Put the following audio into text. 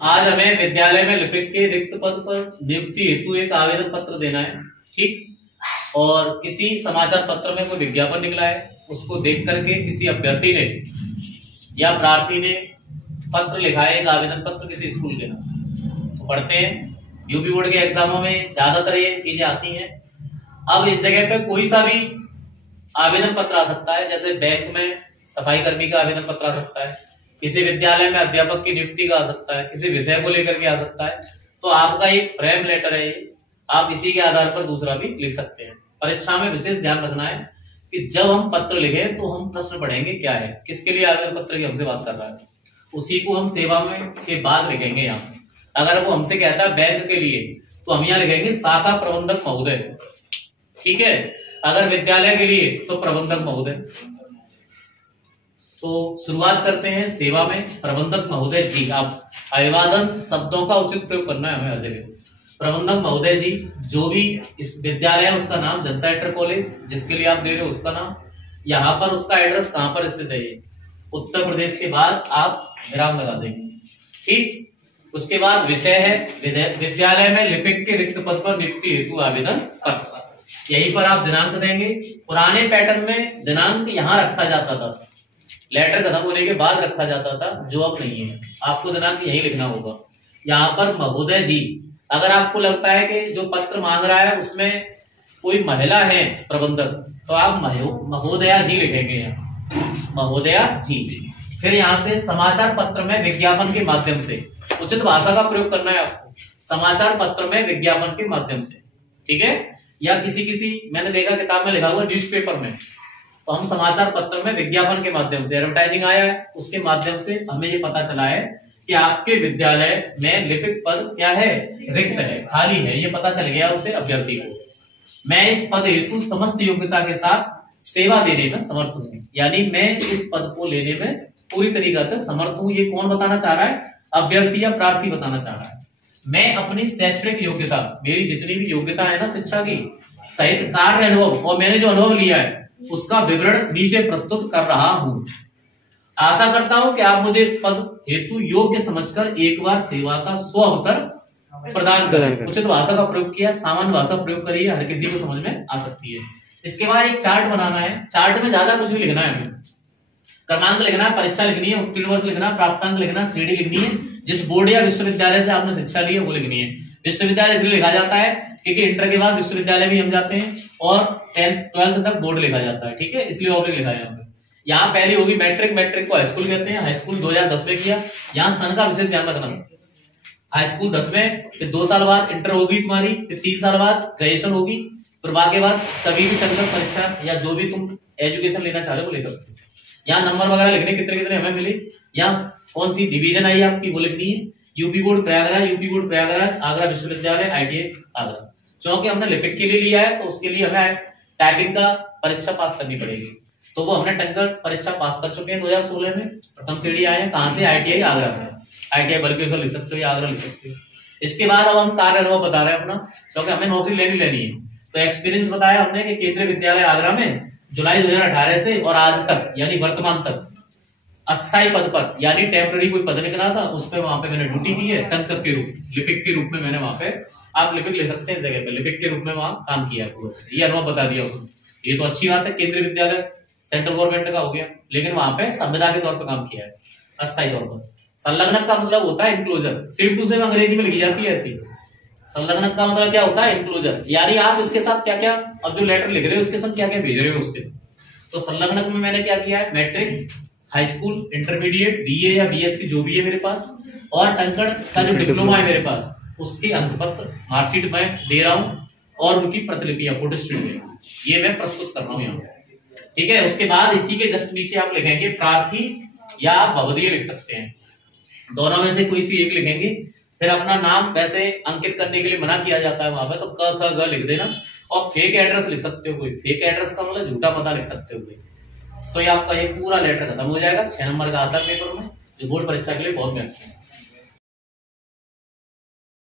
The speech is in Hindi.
आज हमें विद्यालय में लिपिक के रिक्त पद पर नियुक्ति हेतु एक आवेदन पत्र देना है, ठीक। और किसी समाचार पत्र में कोई विज्ञापन निकला है, उसको देख करके किसी अभ्यर्थी ने या प्रार्थी ने पत्र लिखा है, एक आवेदन पत्र किसी स्कूल के नाम। तो पढ़ते हैं, यूपी बोर्ड के एग्जामों में ज्यादातर ये चीजें आती हैं। अब इस जगह पे कोई सा भी आवेदन पत्र आ सकता है, जैसे बैंक में सफाई कर्मी का आवेदन पत्र आ सकता है, किसी विद्यालय में अध्यापक की नियुक्ति का आ सकता है, किसी विषय को लेकर के आ सकता है। तो आपका एक फ्रेम लेटर है ये, आप इसी के आधार पर दूसरा भी लिख सकते हैं। परीक्षा में विशेष ध्यान रखना है कि जब हम पत्र लिखे तो हम प्रश्न पढ़ेंगे क्या है, किसके लिए आवेदन पत्र की हमसे बात कर रहा है, उसी को हम सेवा में के बाद लिखेंगे। यहाँ अगर वो हमसे कहता है बैंक के लिए, तो हम यहाँ लिखेंगे शाखा प्रबंधक महोदय, ठीक है। अगर विद्यालय के लिए तो प्रबंधक महोदय। तो शुरुआत करते हैं सेवा में, प्रबंधक महोदय जी। आप अभिवादन शब्दों का उचित प्रयोग करना है हमें हर जगह। प्रबंधक महोदय जी, जो भी इस विद्यालय है उसका नाम, जनता इंटर कॉलेज जिसके लिए आप दे रहे हो उसका नाम, यहाँ पर उसका एड्रेस कहाँ पर स्थित है, ये उत्तर प्रदेश के बाद आप विराम लगा देंगे, ठीक। उसके बाद विषय है विद्यालय में लिपिक के रिक्त पद पर नियुक्ति हेतु आवेदन पत्र। यहीं पर आप दिनांक देंगे। पुराने पैटर्न में दिनांक यहाँ रखा जाता था, लेटर खत्म होने के बाद रखा जाता था, जो अब नहीं है। आपको दिनांक यही लिखना होगा। यहाँ पर महोदय जी, अगर आपको लगता है कि जो पत्र मांग रहा है उसमें कोई महिला है प्रबंधक, तो आप महोदया जी लिखेंगे यहाँ, महोदया जी। फिर यहाँ से समाचार पत्र में विज्ञापन के माध्यम से, उचित भाषा का प्रयोग करना है आपको, समाचार पत्र में विज्ञापन के माध्यम से, ठीक है। या किसी मैंने देखा किताब में लिखा हुआ न्यूज़पेपर में, तो हम समाचार पत्र में विज्ञापन के माध्यम से, एडवर्टाइजिंग आया है उसके माध्यम से हमें ये पता चला है कि आपके विद्यालय में लिपिक पद क्या है, रिक्त है, खाली है, ये पता चल गया उसे अभ्यर्थी को। मैं इस पद हेतु समस्त योग्यता के साथ सेवा देने में समर्थ हूँ, यानी मैं इस पद को लेने में पूरी तरीके से समर्थ हूँ। ये कौन बताना चाह रहा है, अभ्यर्थी या प्रार्थी बताना चाह रहा है। मैं अपनी शैक्षणिक योग्यता, मेरी जितनी भी योग्यता है ना शिक्षा की, सहित कार्य अनुभव और मैंने जो अनुभव लिया है उसका विवरण नीचे प्रस्तुत कर रहा हूं। आशा करता हूं कि आप मुझे इस पद हेतु योग्य समझकर एक बार सेवा का स्व अवसर प्रदान करें। उचित भाषा का प्रयोग किया, सामान्य भाषा प्रयोग करिए, हर किसी को समझ में आ सकती है। इसके बाद एक चार्ट बनाना है। चार्ट में ज्यादा कुछ भी लिखना है, हमें क्रमांक लिखना है, परीक्षा लिखनी है, उत्तीर्ण वर्ष लिखना है, प्राप्तांक लिखना, श्रेणी लिखनी है, जिस बोर्ड या विश्वविद्यालय से आपने शिक्षा ली है वो लिखनी है। विश्वविद्यालय इसलिए लिखा जाता है क्योंकि इंटर के बाद विश्वविद्यालय भी हम जाते हैं और 10th-12th तक बोर्ड लिखा जाता है, ठीक है, इसलिए ऑब्लिक लिखा है यहाँ पे। यहाँ पहली होगी मैट्रिक, मैट्रिक को हाई स्कूल कहते हैं, हाई स्कूल 2010 में किया। यहाँ सन का विशेष ध्यान रखना, हाई स्कूल 10 में, फिर 2 साल बाद इंटर होगी तुम्हारी, फिर 3 साल बाद ग्रेजुएशन होगी, फिर बाकी बाद कभी भी चलकर परीक्षा या जो भी तुम एजुकेशन लेना चाह रहे हो वो ले सकते हो। यहाँ नंबर वगैरह लिखने कितने कितने हमें मिले, यहाँ कौन सी डिवीजन आई आपकी वो लिखनी है। UP board Prayagraj, UP board Prayagraj, Agra विश्वविद्यालय, ITI आगरा। क्योंकि हमने लिपिक के लिए लिया है तो उसके लिए हमें टाइपिंग का परीक्षा पास करनी पड़ेगी, तो वो हमने टंकर परीक्षा पास कर चुके हैं 2016 में। प्रथम श्रेणी आए हैं कहां से, ITI आगरा से। ITI बल्कि लिख सकते हो या आगरा लिख सकते हो। इसके बाद अब हम कार्य अनुभव बता रहे हैं अपना, क्योंकि हमें नौकरी लेनी है। तो एक्सपीरियंस बताया हमने कि केंद्रीय विद्यालय आगरा में जुलाई 2018 से और आज तक यानी वर्तमान तक अस्थायी पद पर, यानी टेम्पररी कोई पद निकला था उस पर वहां पे मैंने ड्यूटी की है, टंकर के रूप, लिपिक के रूप में मैंने वहां पे, आप लिपिक ले सकते हैं इस जगह पे, लिपिक के रूप में वहां काम किया है। ये अनुभव बता दिया उसने, ये तो अच्छी बात है। केंद्रीय विद्यालय सेंट्रल गवर्नमेंट का हो गया, लेकिन वहां पे संविदा के तौर पर काम किया है अस्थायी तौर पर। संलग्नक का मतलब होता है इंक्लोजर, सिर्फ टू से अंग्रेजी में लिखी जाती है ऐसी। संलग्नक का मतलब क्या होता है, इंक्लोजर, यानी आप इसके साथ क्या क्या, अब जो लेटर लिख रहे हो उसके साथ क्या क्या भेज रहे हो उसके साथ। तो संलग्नक में मैंने क्या किया है, matric, high school, intermediate, BA या BSc जो भी है मेरे पास, और टंकड़ का जो डिप्लोमा है मेरे पास उसके अंकपत्र, मार्कशीट मैं दे रहा हूं और उनकी प्रतिलिपियां फोटोस्टेट में ये मैं प्रस्तुत कर रहा हूं यहाँ, ठीक है। उसके बाद इसी के जस्ट नीचे आप लिखेंगे प्रार्थी या आप भवदीय लिख सकते हैं, दोनों में से कोई सी एक लिखेंगे। फिर अपना नाम वैसे अंकित करने के लिए मना किया जाता है वहां पे, तो क ख ग लिख देना, और फेक एड्रेस लिख सकते हो कोई, फेक एड्रेस का मतलब झूठा पता लिख सकते हो कोई। सो ये आपका ये पूरा लेटर खत्म हो जाएगा। 6 नंबर का आता है पेपर में, जो बोर्ड परीक्षा के लिए बहुत महत्वपूर्ण है।